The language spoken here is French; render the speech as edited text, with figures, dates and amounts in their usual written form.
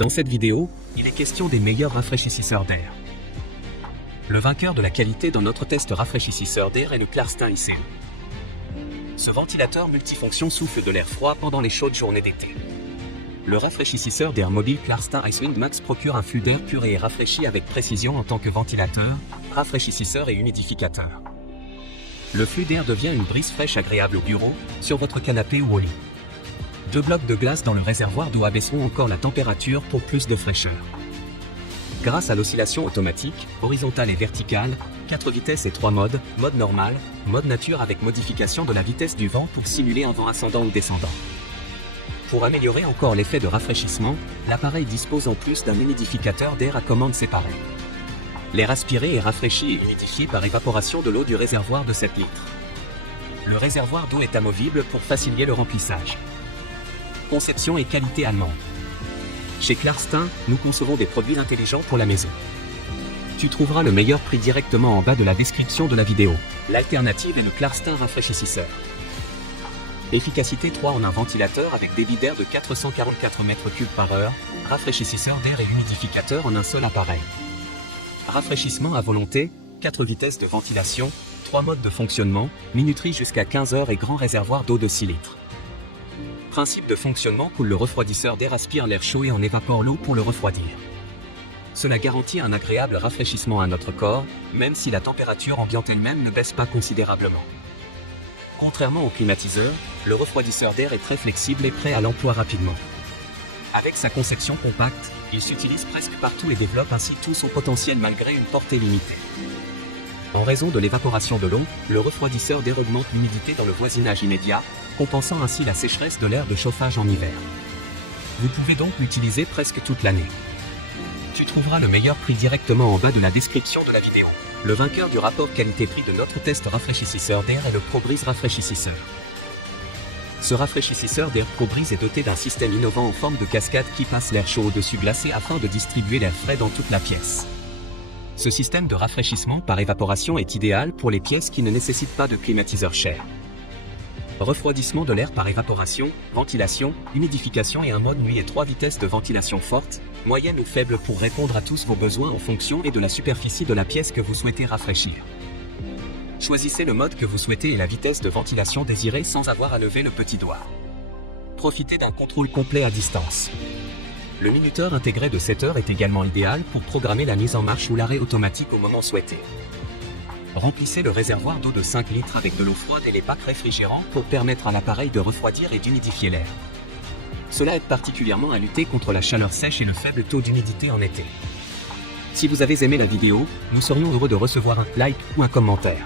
Dans cette vidéo, il est question des meilleurs rafraîchisseurs d'air. Le vainqueur de la qualité dans notre test rafraîchisseur d'air est le Clarstin ICE. Ce ventilateur multifonction souffle de l'air froid pendant les chaudes journées d'été. Le rafraîchisseur d'air mobile Clarstin IceWind Max procure un flux d'air pur et rafraîchi avec précision en tant que ventilateur, rafraîchisseur et humidificateur. Le flux d'air devient une brise fraîche agréable au bureau, sur votre canapé ou au lit. 2 blocs de glace dans le réservoir d'eau abaisseront encore la température pour plus de fraîcheur. Grâce à l'oscillation automatique, horizontale et verticale, 4 vitesses et 3 modes, mode normal, mode nature avec modification de la vitesse du vent pour simuler un vent ascendant ou descendant. Pour améliorer encore l'effet de rafraîchissement, l'appareil dispose en plus d'un humidificateur d'air à commande séparée. L'air aspiré est rafraîchi et humidifié par évaporation de l'eau du réservoir de 7 litres. Le réservoir d'eau est amovible pour faciliter le remplissage. Conception et qualité allemande. Chez Clarstin, nous concevons des produits intelligents pour la maison. Tu trouveras le meilleur prix directement en bas de la description de la vidéo. L'alternative est le Clarstin rafraîchisseur. Efficacité 3 en un ventilateur avec débit d'air de 444 m3 par heure, rafraîchisseur d'air et humidificateur en un seul appareil. Rafraîchissement à volonté, 4 vitesses de ventilation, 3 modes de fonctionnement, minuterie jusqu'à 15 heures et grand réservoir d'eau de 6 litres. Principe de fonctionnement coule le refroidisseur d'air aspire l'air chaud et en évapore l'eau pour le refroidir. Cela garantit un agréable rafraîchissement à notre corps, même si la température ambiante elle-même ne baisse pas considérablement. Contrairement au climatiseur, le refroidisseur d'air est très flexible et prêt à l'emploi rapidement. Avec sa conception compacte, il s'utilise presque partout et développe ainsi tout son potentiel malgré une portée limitée. En raison de l'évaporation de l'eau, le refroidisseur d'air augmente l'humidité dans le voisinage immédiat, compensant ainsi la sécheresse de l'air de chauffage en hiver. Vous pouvez donc l'utiliser presque toute l'année. Tu trouveras le meilleur prix directement en bas de la description de la vidéo. Le vainqueur du rapport qualité-prix de notre test rafraîchisseur d'air est le ProBreeze rafraîchisseur. Ce rafraîchisseur d'air ProBreeze est doté d'un système innovant en forme de cascade qui passe l'air chaud au-dessus glacé afin de distribuer l'air frais dans toute la pièce. Ce système de rafraîchissement par évaporation est idéal pour les pièces qui ne nécessitent pas de climatiseur cher. Refroidissement de l'air par évaporation, ventilation, humidification et un mode nuit et 3 vitesses de ventilation forte, moyenne ou faible pour répondre à tous vos besoins en fonction et de la superficie de la pièce que vous souhaitez rafraîchir. Choisissez le mode que vous souhaitez et la vitesse de ventilation désirée sans avoir à lever le petit doigt. Profitez d'un contrôle complet à distance. Le minuteur intégré de 7 heures est également idéal pour programmer la mise en marche ou l'arrêt automatique au moment souhaité. Remplissez le réservoir d'eau de 5 litres avec de l'eau froide et les packs réfrigérants pour permettre à l'appareil de refroidir et d'humidifier l'air. Cela aide particulièrement à lutter contre la chaleur sèche et le faible taux d'humidité en été. Si vous avez aimé la vidéo, nous serions heureux de recevoir un like ou un commentaire.